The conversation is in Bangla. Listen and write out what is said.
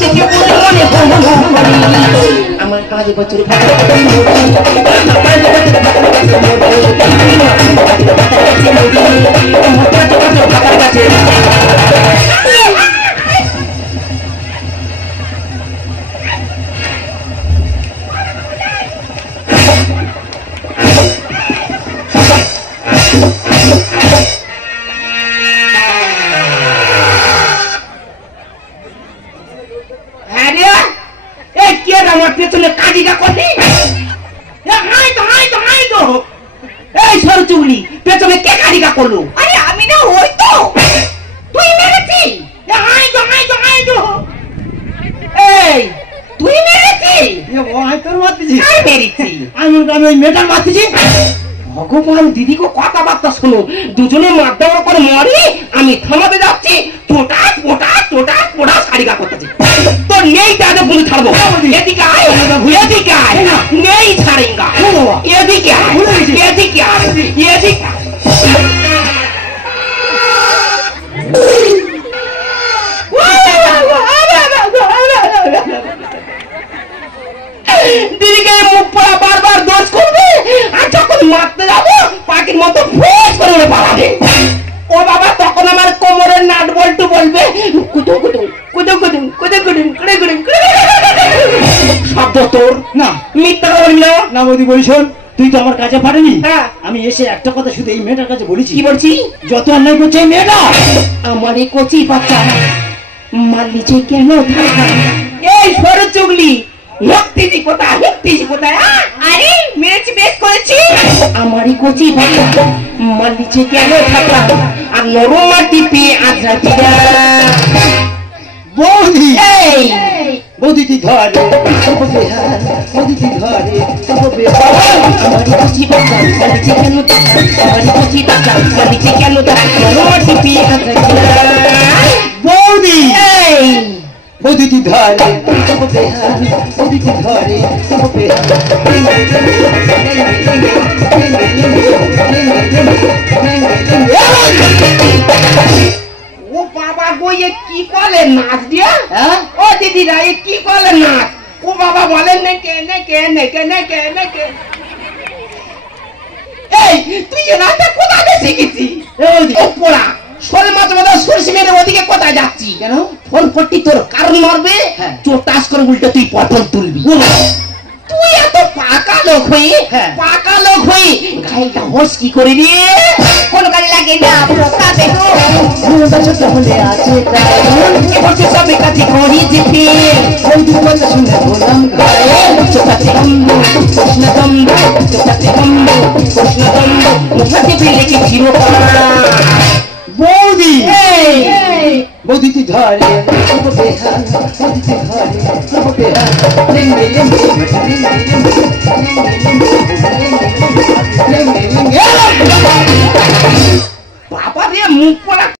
দেখে মনে মনে আমার কাজে বছর আমার পেছনে কাজিটা করলি এই সরু চুগলি পেছনে কে কাজিটা করলো? আরে আমি না, ওই তো তুই মেরেছি। এই তুই মেরেছি? তোর মারতেছি? মেরেছি আমি ওই মেয়েটার মারতেছি। ভগবান, দিদিকে কথাবার্তা শোনো, দুজনে মারদাওয়া করে মরে, আমি থামাতে যাচ্ছি, টোটাস পোটাস টোটাস পোটাস কারিগা করতেছি। তোর নেই তাদের বলে ছাড়বো। এদিকে আয়, এদিকে আয়, নেই ছাড়েঙ্গা, এদিকে আয়, এদিকে আয়, এদিকে দিদিকে মুখ পড়া বারবার দোষ করবে, আর যখন মারতে যাবো পাখির মতো ফোঁস করে উড়ে পালাবে। ও বাবা, তখন আমার কোমরের নাট বল্টু বলবে Kudu Kudu Kudu Kudu Kudu Kudu Kudu Kudu. শব্দ তোর না, মিথ্যা বলবি না। না বৌদি বলি শোন, তুই তো আমার কাছে পারেনি। হ্যাঁ, আমি এসে একটা কথা শুধু এই মেয়েটার কাছে বলেছি। কি বলছি? যত অন্যায় করছে এই মেয়েটা। আমার এই কচি বাচ্চা মারলিছে কেন? এই সরু চুগলি হেঁকতেছি কোথায়, হেঁকতেছি কোথায়? আরে মেরেছি, বেশ করেছি। আমারই কচি বাচ্চা মারলিছে কেন থাকলাম, আর নরম মাটি পেয়ে আজ রাতিরা। বৌদি, এই বৌদি তুই ধরে বৌদি তুই ধরে আমারই কচি বাচ্চা মারলিছে কেন, আমারই কচি বাচ্চা মারলিছে কেন, নরম মাটি পেয়ে আজ রাতিরা। বৌদি, এই বৌদি তুই ধরে বৌদি তুই ধরে ও বাবা গো, এ কি করে নাচ দিয়া? হ্যাঁ? ও দিদিরা, এ কি করে নাচ? ও বাবা বলেন নেকে নেকে নেকে নেকে নেকে। এই তুই এ নাচটা কোথায় শিখেছি? ও পোড়া শোল মাছ মতো সরষে মেরে ওদিকে কোথায় যাচ্ছি? কেন? ফোন পট্টি তোর কারণ মারবে, চোটাস করে উল্টে তুই পটল তুলবি। তুই এত পাকা লোক হয়ে, পাকা লোক হয়ে গাইটা হোস কি করে রে? কোন কাজে লাগে না পোকা দেখো, ছোট হলে আছে বলছে সবে কাছে করি যেতে। বৌদি কথা শুনে বললাম চোখাতে গন্ধ কৃষ্ণ দ্বন্দ্ব, চোখাতে গন্ধ কৃষ্ণ দ্বন্দ্ব, মুখাতে ফেলে কি চিরকাল। বৌদি, বৌদি তুই ধরে বৌদি তুই ধরে বাবা রে মুখ পড়া